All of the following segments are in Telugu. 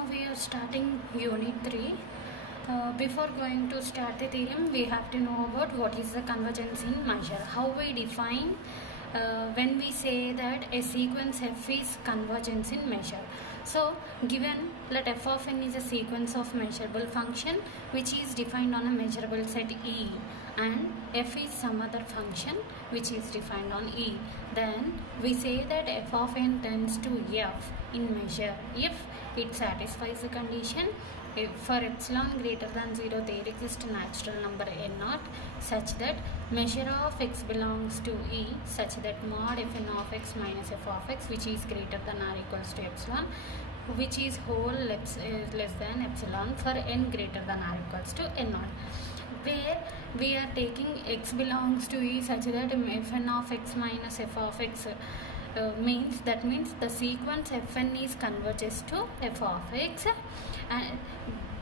Now we are starting unit 3. Before going to start the theorem, we have to know about what is the convergence in measure. How we define when we say that a sequence f is convergence in measure. So given let f of n is a sequence of measurable function which is defined on a measurable set E, and f is some other function which is defined on E, then we say that f of n tends to f in measure if it satisfies the condition if for epsilon greater than 0 there exists a natural number n naught such that measure of x belongs to E such that mod fn of x minus f of x which is greater than or equals to epsilon which is whole less than epsilon for n greater than or equals to n naught, where we are taking x belongs to E such that fn of x minus f of x means the sequence fn is converges to f of x, and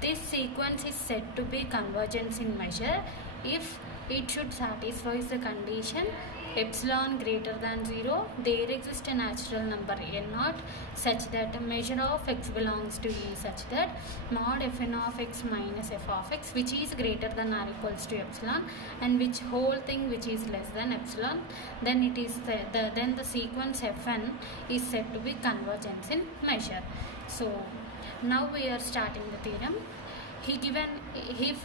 this sequence is said to be convergence in measure if it should satisfy the condition epsilon greater than 0 there exists a natural number n naught such that measure of x belongs to E such that mod fn of x minus f of x which is greater than or equals to epsilon and which whole thing which is less than epsilon, then it is then the sequence fn is said to be convergence in measure. So now we are starting the theorem. He given if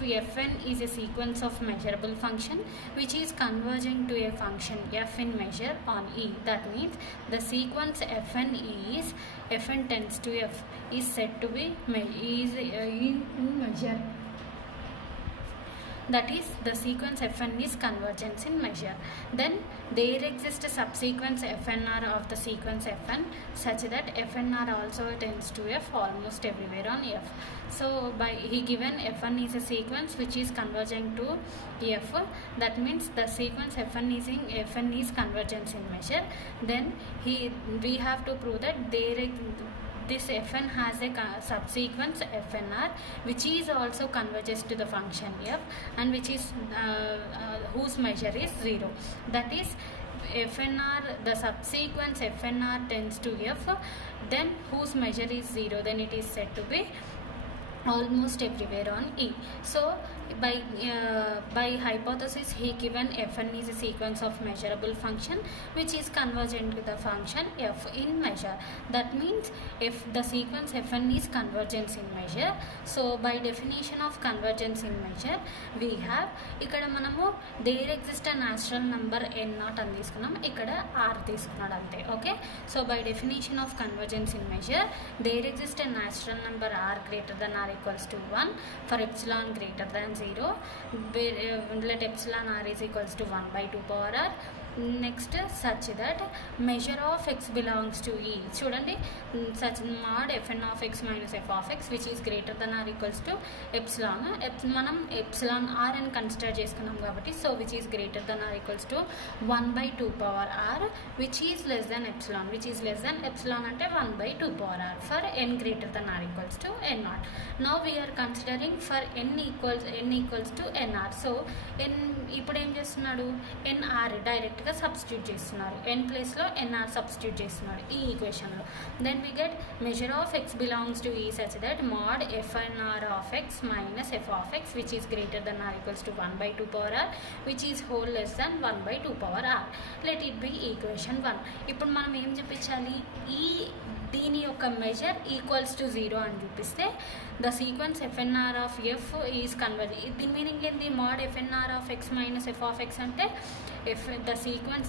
fn is a sequence of measurable function which is converging to a function f in measure on E, that means the sequence fn is fn tends to f is said to be in measure. That is, the sequence fn is convergence in measure. Then there exists a subsequence fnr of the sequence fn such that fnr also tends to f almost everywhere on f. So by he given fn is a sequence which is converging to f, that means the sequence fn is convergence in measure. Then we have to prove that this fn has a subsequence fnr which is also converges to the function f and which is whose measure is 0. That is, fnr, the subsequence fnr tends to f, then whose measure is 0, then it is said to be almost everywhere on E. So by hypothesis he given fn is a sequence of measurable function which is convergent to the function f in measure. That means if the sequence fn is convergence in measure, so by definition of convergence in measure we have ikkada manamu there exists a natural number n naught అని తీసుకున్నాం, ఇక్కడ r తీసుకున్నాడు అంతే. Okay, so by definition of convergence in measure there exists a natural number r greater than or equals to 1 for epsilon greater than 0, let epsilon r is equals to 1 by 2 power r. Next, such that measure of x belongs to E. చూడండి, such mod fn of x minus f of x which is greater than or equals to epsilon. మనం epsilon r అని కన్సిడర్ చేసుకున్నాం కాబట్టి so which is greater than or equals to 1 by 2 power r which is less than epsilon, which is less than epsilon అంటే 1 by 2 power r for n greater than or equals to n naught. Now we are considering for n equals to nr. So n ఇప్పుడు ఏం చేస్తున్నాడు, nr డైరెక్ట్ గా సబ్స్టిట్యూట్ చేస్తున్నారు, n ప్లేస్ లో nr సబ్స్టిట్యూట్ చేస్తున్నాడు ఈ ఈక్వేషన్ లో. Then we get measure of x belongs to E such that mod fnr of x minus f of x which is greater than or equals to 1 by 2 power r which is whole less than 1 by 2 power r. let it be equation 1. ఇప్పుడు మనం ఏం చూపించాలి, ఈ దీని యొక్క మెజర్ ఈక్వల్స్ టు 0 అని చూపిస్తే the sequence fnr of f is converge. దీని మీనింగ్ ఏంటి, mod fnr of x minus f of x అంటే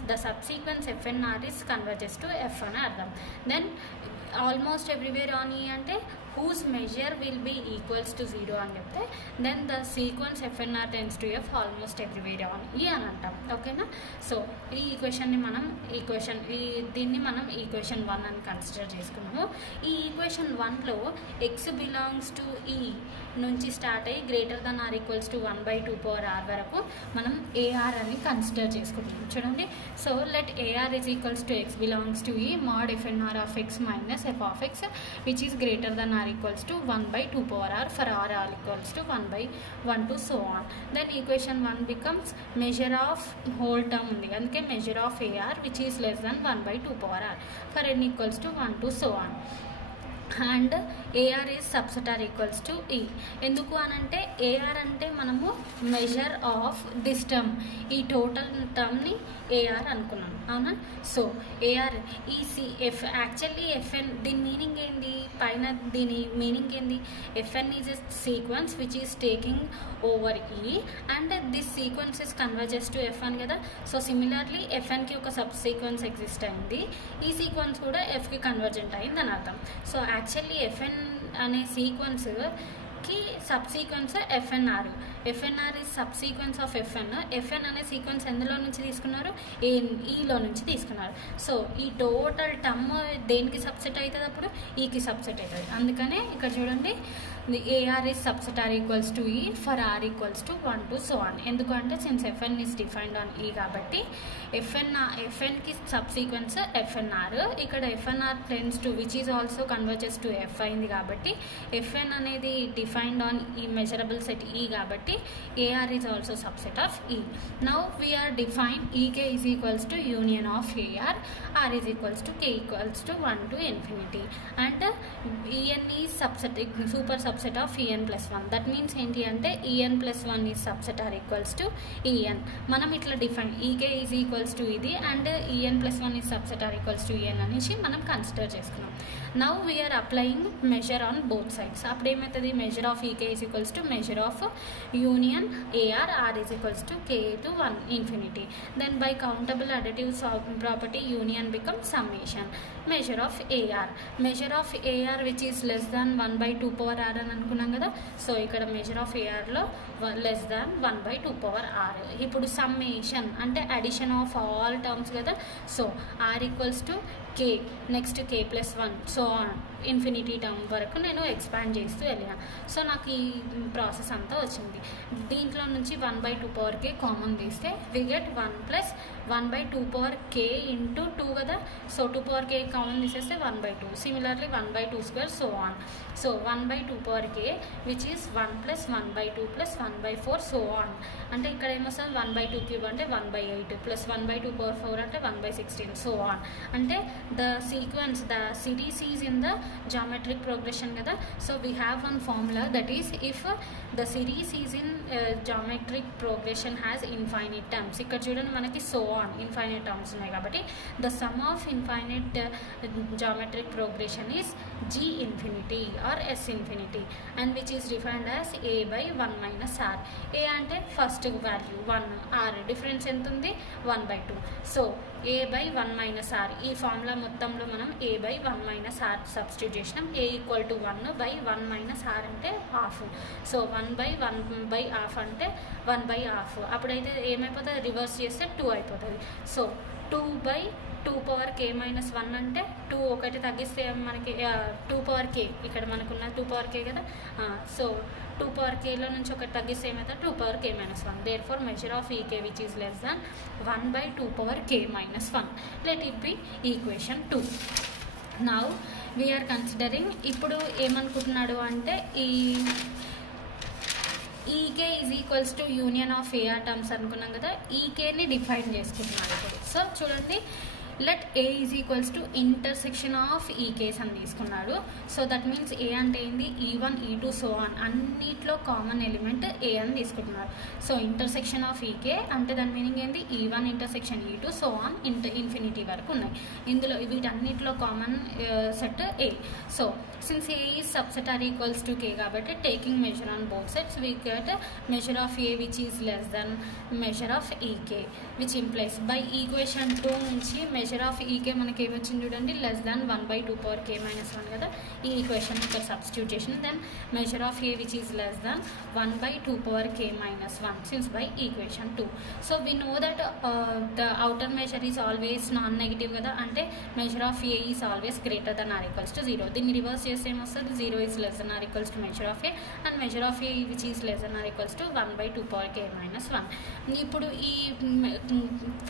the subsequence fnr is converges to f అని అర్థం. Then almost everywhere on E అంటే whose measure will be equals to 0 అని చెప్తే then the sequence fnr tends to f almost everywhere on E అని అంటాం. ఓకేనా, సో ఈ ఈక్వేషన్ని మనం దీన్ని మనం ఈక్వేషన్ 1 అని కన్సిడర్ చేసుకున్నాము. ఈ ఈక్వేషన్ 1లో x బిలాంగ్స్ టు E నుంచి స్టార్ట్ అయ్యి greater than or equals to 1 by 2 power r వరకు మనం AR అని కన్సిడర్ చేసుకుంటాం. చూడండి, so let AR is equals to x belongs to E mod fnr of x minus f of x which is greater than r equals to 1 by 2 power r for r equals to 1 by 1 to so on. Then equation 1 becomes measure of whole term undi, అందుకే measure of AR which is less than 1 by 2 power r for n equals to 1 to so on. And A R is subset or equals to E. ఎందుకు అనంటే ఏఆర్ అంటే మనము మెజర్ ఆఫ్ దిస్ టర్మ్, ఈ టోటల్ టర్మ్ని ఏఆర్ అనుకున్నాం, అవునా. So A R E C F actually F N దీని మీనింగ్ ఏంటి, పైన దీని మీనింగ్ ఏంది, F N is a sequence which is taking over E and this sequence is converges to F N కదా. సో సిమిలర్లీ ఎఫ్ఎన్కి ఒక సబ్ సీక్వెన్స్ ఎగ్జిస్ట్ అయింది, ఈ సీక్వెన్స్ కూడా ఎఫ్కి కన్వర్జెంట్ అయింది అని అర్థం. సో యాక్చువల్లీ ఎఫ్ఎన్ అనే సీక్వెన్స్కి sub sequence F N R. F N R is sub sequence of F N. F N అనే సీక్వెన్స్ ఎందులో నుంచి తీసుకున్నారు, ఈలో నుంచి తీసుకున్నారు. సో ఈ టోటల్ టర్మ్ దేనికి సబ్సెట్ అవుతుంది, అప్పుడు ఈకి సబ్సెట్ అవుతుంది. అందుకనే ఇక్కడ చూడండి, A R is subset or equals to E for R equals to 1 to so on. ఎందుకంటే since F N is defined on E కాబట్టి ఎఫ్ఎన్కి సబ్ సీక్వెన్స్ ఎఫ్ఎన్ఆర్. ఇక్కడ F N R tends to which is also converges to F అయింది కాబట్టి ఎఫ్ఎన్ అనేది defined on E measurable set E కాబట్టి A R is also subset of E. Now we are define E K is equals to union of A R, R is equals to k equals to 1 to infinity and E N is subset super subset of en plus 1. that means ఏంటి అంటే en plus 1 is subset or equals to en. మనం ఇట్లా define ek is equals to ఇది and en plus 1 is subset or equals to en అనేసి మనం కన్సిడర్ చేసుకున్నాం. now we are applying measure on both sides. అప్పుడు ఏమవుతుంది, measure of ek is equals to measure of union ar, r is equals to k to 1 infinity. then by countable additive property union becomes summation. measure of ar which is less than 1 by 2 power r అని అనుకున్నాం కదా. సో ఇక్కడ మెజర్ ఆఫ్ ఏఆర్లో less than 1 by 2 power r. ఇప్పుడు సమ్మేషన్ అంటే అడిషన్ ఆఫ్ ఆల్ టర్మ్స్ కదా. So R equals to K, next K plus 1 so infinity term వరకు నేను ఎక్స్పాండ్ చేస్తూ వెళ్ళిన. సో నాకు ఈ ప్రాసెస్ అంతా వచ్చింది. దీంట్లో నుంచి 1 by 2 power k కామన్ తీస్తే we get 1 plus 1 by 2 power k into 2 కదా. సో 2 power k కామన్ తీసేస్తే 1 by 2. Similarly 1 by 2 square so on. So 1 by 2 power k which is 1 plus 1 by 2 plus 1 by 4 so on. అంటే ఇక్కడ ఏమొస్తుంది 1 by 2 cube అంటే 1 by 8 plus 1 by 2 power 4 అంటే 1 by 16 so on. అంటే the sequence, the series is in the geometric progression kada. So we have one formula that is if the series is in geometric progression has infinite terms. ఇక్కడ చూడండి మనకి so on infinite terms ఉన్నాయి కాబట్టి the sum of infinite geometric progression is g infinity or s infinity and which is defined as a by 1 minus r. a అంటే ఫస్ట్ వాల్యూ 1, r డిఫరెన్స్ ఎంత ఉంది 1 by 2. So a by 1 minus r ఈ ఫార్ములా మొత్తంలో మనం a by 1 minus r substitute చేసినాం. a equal to 1 by 1 minus r అంటే half. So 1 by 1 by half అంటే 1 by హాఫ్. అప్పుడైతే ఏమైపోతుంది, రివర్స్ చేస్తే 2 అయిపోతుంది. So 2 by 2 power k minus 1 అంటే 2 ఒకటి తగ్గిస్తే మనకి 2 power k ఇక్కడ మనకున్న 2 power k కదా. సో 2 power k లో నుంచి ఒకటి తగ్గిస్తే ఏమవుతుంది 2 power k minus 1. therefore measure of ek which is less than 1 by 2 power k minus 1. let it be equation 2. now we are considering ఇప్పుడు ఏమనుకుంటున్నాడు అంటే ఈ E K is equals to union of A R terms అనుకున్నాం కదా. ఈకేని డిఫైన్ చేసుకుంటున్నాడు ఇప్పుడు. సో చూడండి, let A is equals to intersection of E Ks అని తీసుకున్నాడు. సో దట్ మీన్స్ ఏ అంటే ఏంది E1 E2 సో ఆన్ అన్నిట్లో కామన్ ఎలిమెంట్ ఏ అని తీసుకుంటున్నారు. సో ఇంటర్సెక్షన్ ఆఫ్ ఈకే అంటే దాని మీనింగ్ ఏంది E1 intersection E2 so on infinity వరకు ఉన్నాయి. ఇందులో వీటన్నిటిలో common set A. So since a is subset or equals to k కాబట్టి taking measure on both sides we get measure of a which is less than measure of ek which implies by equation 2 నుంచి measure of ek మనకి ఏమి వచ్చింది చూడండి, less than 1 by 2 power k minus 1 కదా. ఈ ఈక్వేషన్ ఇక్కడ సబ్స్టిట్యూట్ చేసిన then measure of a which is less than 1 by 2 power k minus 1 since by equation 2. so we know that the outer measure is always non-negative కదా. అంటే measure of a is always greater than or equals to 0. దీన్ని రివర్స్ సేమ్ వస్తుంది 0 is less than or equals to measure of a and measure of a which is less than or equals to 1 by 2 power k minus 1. ఇప్పుడు ఈ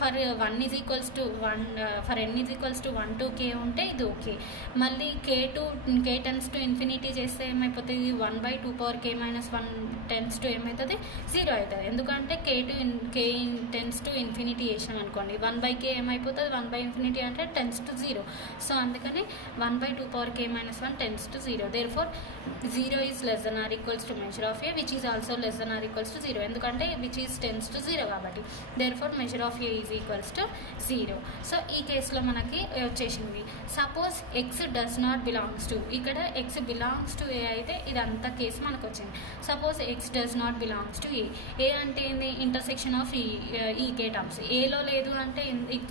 for 1 is equals to 1 for n is equals to 1 to k ఉంటే ఇది ఓకే. మళ్ళీ k టెన్స్ టు ఇన్ఫినిటీ చేస్తే ఏమైపోతుంది, 1/2k - 1 టెన్స్ టు ఏమవుతుంది 0 అవుతుంది. ఎందుకంటే k టెన్స్ టు ఇన్ఫినిటీ చేసినాం అనుకోండి, 1/k ఏమైపోతుంది, 1/∞ అంటే టెన్స్ టు 0. సో అందుకని 1/2k - 1 tends to 0. Therefore 0 is less than are equals to measure of a which is also less than are equals to 0. ఎందుకంటే విచ్ ఈజ్ టెన్స్ టు 0 కాబట్టి. Therefore measure of a is equals to 0. So ఈ కేసులో మనకి వచ్చేసింది. Suppose x does not belongs to, ఇక్కడ x బిలాంగ్స్ టు a అయితే ఇదంతా కేసు మనకు వచ్చింది. Suppose x does not belongs to a అంటే ఏంది, ఇంటర్సెక్షన్ ఆఫ్ ఈకే టర్మ్స్. ఏలో లేదు అంటే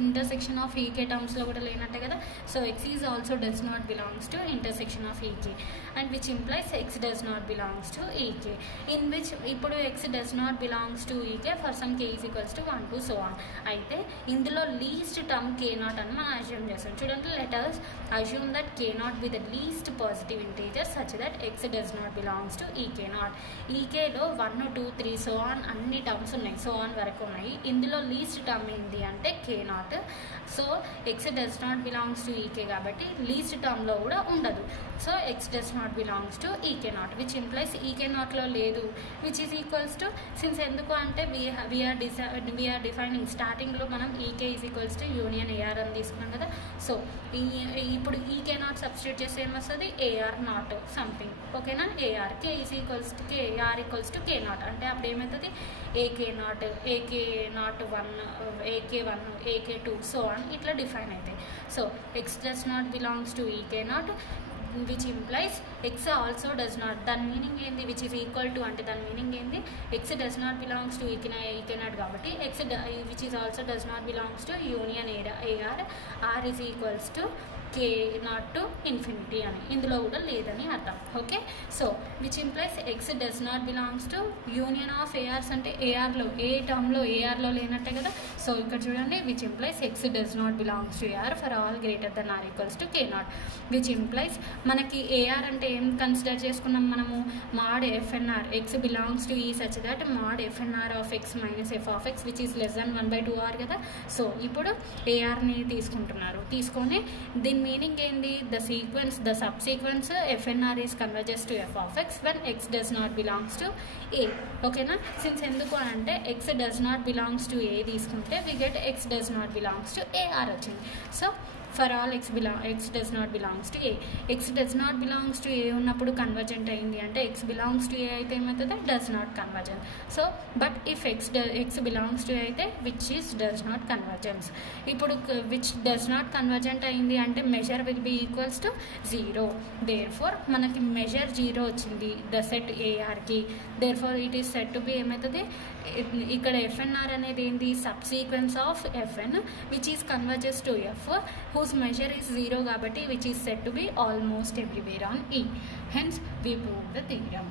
ఇంటర్సెక్షన్ ఆఫ్ ఈకే టర్మ్స్లో కూడా లేనట్టే కదా. So x is also does not belongs to intersection of E K and which implies x does not belongs to E K, in which ఇప్పుడు x does not belongs to E K for some k is equals to 1 to so on. అయితే ఇందులో లీస్ట్ టర్మ్ k0 అని మనం అజ్యూమ్ చేస్తాం. చూడండి, let us assume that k0 be the least positive integer such that x does not belongs to ek0. ఈకేలో 1 2 3 so on అన్ని టర్మ్స్ ఉన్నాయి, సో ఆన్ వరకు ఉన్నాయి. ఇందులో లీస్ట్ టర్మ్ ఏంటి అంటే k0. So x does not belongs to ek కాబట్టి లీస్ట్ టర్మ్లో కూడా ఉండదు. So x does not belongs to ek0 which implies ek0లో లేదు, which is equals to, since ఎందుకు అంటే we are defining స్టార్టింగ్లో మనం ek is equals to union ar అని తీసుకున్నాం కదా. సో ఇప్పుడు ek0 సబ్స్టిట్యూట్ చేస్తే ఏమొస్తుంది, ar నాట్ సంథింగ్, ఓకేనా. ar k is equals to k, r equals to k0 అంటే అప్పుడు ఏమవుతుంది, ak0 1 ak1 ak2 so on ఇట్లా డిఫైన్ అవుతాయి. So x does not belongs to ek0 which implies x also does not, దాని మీనింగ్ ఏంది, which is equal to అంటే దాని మీనింగ్ ఏంది, x does not belongs to ek0 కాబట్టి x which is also does not belongs to union ar, r is equals to k0 to infinity అని, ఇందులో కూడా లేదని అర్థం. Okay, so which implies x does not belongs to union of AR's అంటే ఏఆర్లో ఏ టర్మ్లో ఏఆర్లో లేనట్టే కదా. సో ఇక్కడ చూడండి, which implies x does not belongs to A R for all greater than are equals to k0 which implies మనకి ఏఆర్ అంటే ఏం కన్సిడర్ చేసుకున్నాం మనము, mod F N R x belongs to E such that mod F N R of x minus F of x which is less than 1/2r కదా. సో ఇప్పుడు ఏఆర్ని తీసుకుంటున్నారు, తీసుకొని దీని మీనింగ్ ఏంది, the subsequence fnr is converges to f of x when x does not belongs to a. ఓకేనా, సిన్స్ ఎందుకు అంటే x does not belongs to a తీసుకుంటే we get x does not belongs to ar వచ్చింది. So for all x does not belongs to a, x does not belongs to a ఉన్నప్పుడు కన్వర్జెంట్ అయింది అంటే x belongs to a అయితే ఏమవుతుంది, does not convergent. So but if x belongs to a అయితే which is does not convergence. ఇప్పుడు which does not convergent అయింది అంటే measure will be equals to 0. Therefore మనకి మెజర్ 0 వచ్చింది ద సెట్ ఏఆర్కి. Therefore it is set to be ఏమవుతుంది, ఇక్కడ ఎఫ్ఎన్ఆర్ అనేది ఏంటి, subsequence of F N which is converges to F whose measure is 0 కాబట్టి which is said to be almost everywhere on E. Hence we prove the theorem.